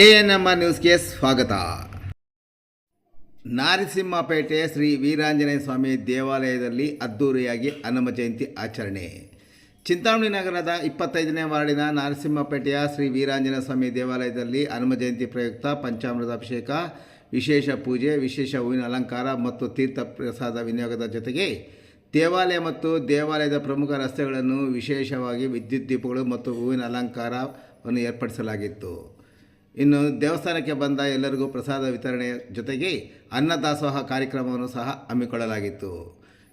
A N M R ನ್ಯೂಸ್ಗೆ ಸ್ವಾಗತ. ನಾರಸಿಂಹಪೇಟೆ ಶ್ರೀ ವೀರಾಂಜನೇಯ ಸ್ವಾಮಿ ದೇವಾಲಯದಲ್ಲಿ ಅದ್ದೂರಿಯಾಗಿ ಹನುಮ ಜಯಂತಿ ಆಚರಣೆ. ಚಿಂತಾಮಣಿ ನಗರದ ಇಪ್ಪತ್ತೈದನೇ ವಾರ್ಡಿನ ನಾರಸಿಂಹಪೇಟೆಯ ಶ್ರೀ ವೀರಾಂಜನೇಯ ಸ್ವಾಮಿ ದೇವಾಲಯದಲ್ಲಿ ಹನುಮ ಜಯಂತಿ ಪ್ರಯುಕ್ತ ಪಂಚಾಮೃತ ಅಭಿಷೇಕ ವಿಶೇಷ ಪೂಜೆ, ವಿಶೇಷ ಹೂವಿನ ಅಲಂಕಾರ ಮತ್ತು ತೀರ್ಥ ಪ್ರಸಾದ ವಿನಿಯೋಗದ ಜೊತೆಗೆ ದೇವಾಲಯ ಮತ್ತು ದೇವಾಲಯದ ಪ್ರಮುಖ ರಸ್ತೆಗಳನ್ನು ವಿಶೇಷವಾಗಿ ವಿದ್ಯುತ್ ದೀಪಗಳು ಮತ್ತು ಹೂವಿನ ಅಲಂಕಾರವನ್ನು ಏರ್ಪಡಿಸಲಾಗಿತ್ತು. ಇನ್ನು ದೇವಸ್ಥಾನಕ್ಕೆ ಬಂದ ಎಲ್ಲರಿಗೂ ಪ್ರಸಾದ ವಿತರಣೆ ಜೊತೆಗೆ ಅನ್ನದಾಸೋಹ ಕಾರ್ಯಕ್ರಮವನ್ನು ಸಹ ಹಮ್ಮಿಕೊಳ್ಳಲಾಗಿತ್ತು.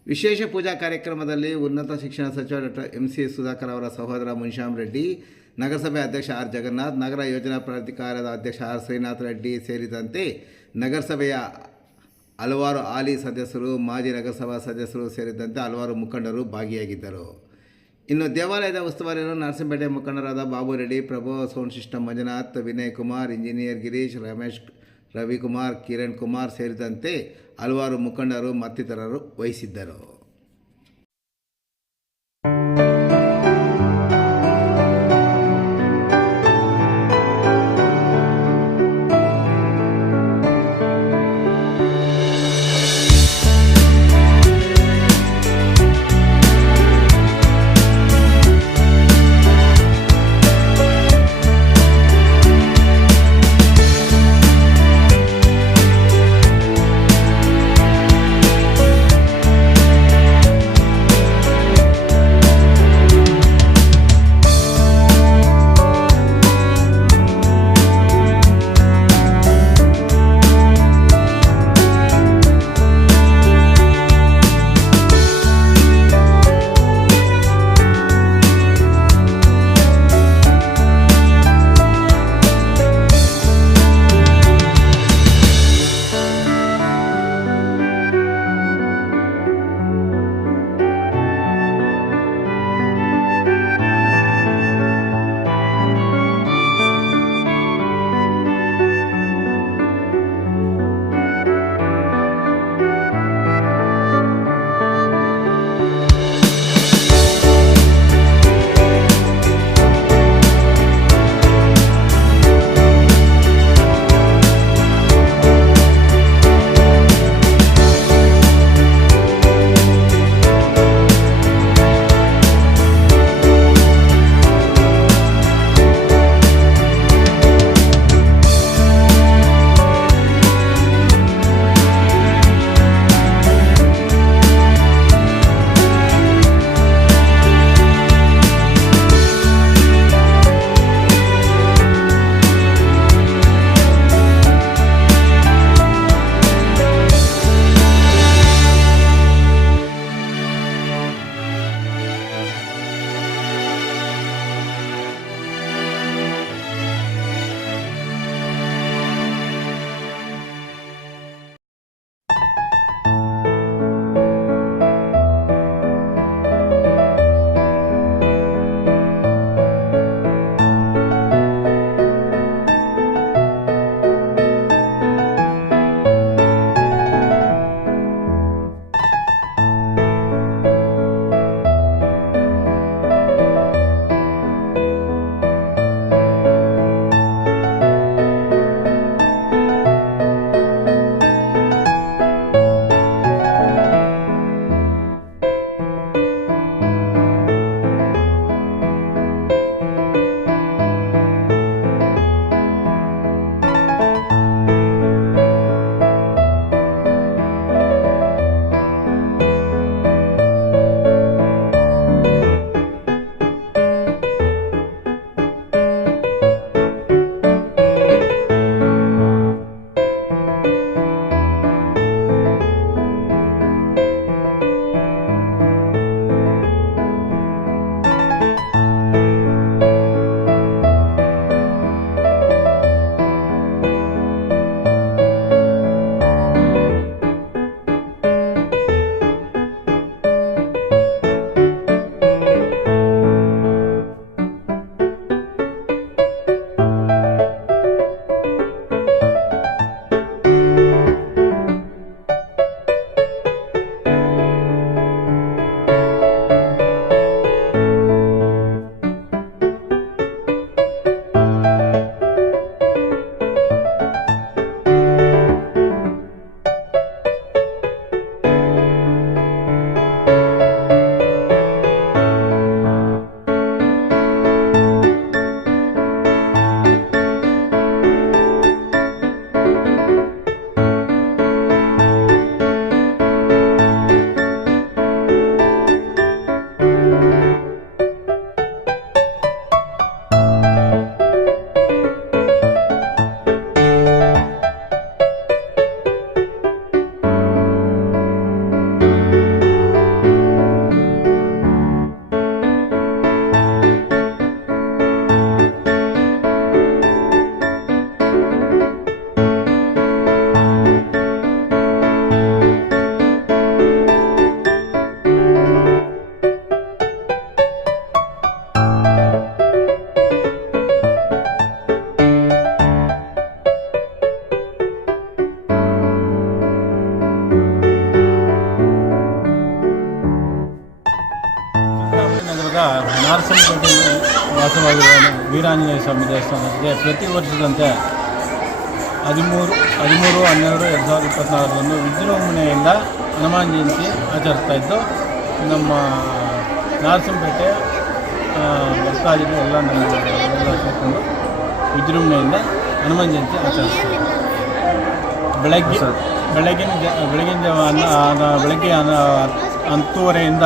ವಿಶೇಷ ಪೂಜಾ ಕಾರ್ಯಕ್ರಮದಲ್ಲಿ ಉನ್ನತ ಶಿಕ್ಷಣ ಸಚಿವ ಡಾಕ್ಟರ್ ಎಂ ಸಿ ಸುಧಾಕರ್ ಅವರ ಸಹೋದರ ಮುನಿಶ್ಯಾಮ್ ರೆಡ್ಡಿ, ನಗರಸಭೆ ಅಧ್ಯಕ್ಷ ಆರ್ ಜಗನ್ನಾಥ್, ನಗರ ಯೋಜನಾ ಪ್ರಾಧಿಕಾರದ ಅಧ್ಯಕ್ಷ ಆರ್ ಶ್ರೀನಾಥ್ ರೆಡ್ಡಿ ಸೇರಿದಂತೆ ನಗರಸಭೆಯ ಹಲವಾರು ಹಾಲಿ ಸದಸ್ಯರು, ಮಾಜಿ ನಗರಸಭಾ ಸದಸ್ಯರು ಸೇರಿದಂತೆ ಹಲವಾರು ಮುಖಂಡರು ಭಾಗಿಯಾಗಿದ್ದರು. ಇನ್ನು ದೇವಾಲಯದ ಉಸ್ತುವಾರಿಯನ್ನು ನರಸಿಂಹಪೇಟೆ ಮುಖಂಡರಾದ Babu Reddy, Prabhu sound system, Manjunath, Vinay Kumar, engineer Girish, Ramesh, Ravikumar, Kiran Kumar ಸೇರಿದಂತೆ ಹಲವಾರು ಮುಖಂಡರು ಮತ್ತಿತರರು ವಹಿಸಿದ್ದರು. ನಾರಸಂಪೇಟೆಯಲ್ಲಿ ವಾಸವಾಗಿರುವ ವೀರಾಂಜನೇಯ ಸ್ವಾಮಿ ದೇವಸ್ಥಾನಕ್ಕೆ ಪ್ರತಿ ವರ್ಷದಂತೆ ಹದಿಮೂರು ಹದಿಮೂರು ಹನ್ನೆರಡು ಎರಡು ಸಾವಿರದ ಇಪ್ಪತ್ತ್ನಾಲ್ಕರಂದು ವಿಜೃಂಭಣೆಯಿಂದ ಹನುಮಾನ್ ಜಯಂತಿ ಆಚರಿಸ್ತಾ ಇದ್ದು ನಮ್ಮ ನಾರಸಂಪೇಟೆ ಭಕ್ತಾದಿಗಳು ಎಲ್ಲ ನಮ್ಮ ಎಲ್ಲ ಸೇರಿಕೊಂಡು ವಿಜೃಂಭಣೆಯಿಂದ ಹನುಮಾನ್ ಜಯಂತಿ ಆಚರಿಸ್ತಾರೆ. ಬೆಳಗ್ಗೆ ಬೆಳಗಿನ ಜ ಬೆಳಗಿನ ಜಾವ ಬೆಳಗ್ಗೆ ಅನ್ನ ಹತ್ತುವರೆಯಿಂದ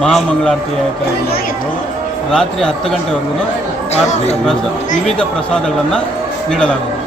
ಮಹಾಮಂಗಳಾರತಿ ರಾತ್ರಿ ಹತ್ತು ಗಂಟೆವರೆಗೂ ವಿವಿಧ ಪ್ರಸಾದಗಳನ್ನು ನೀಡಲಾಗುತ್ತದೆ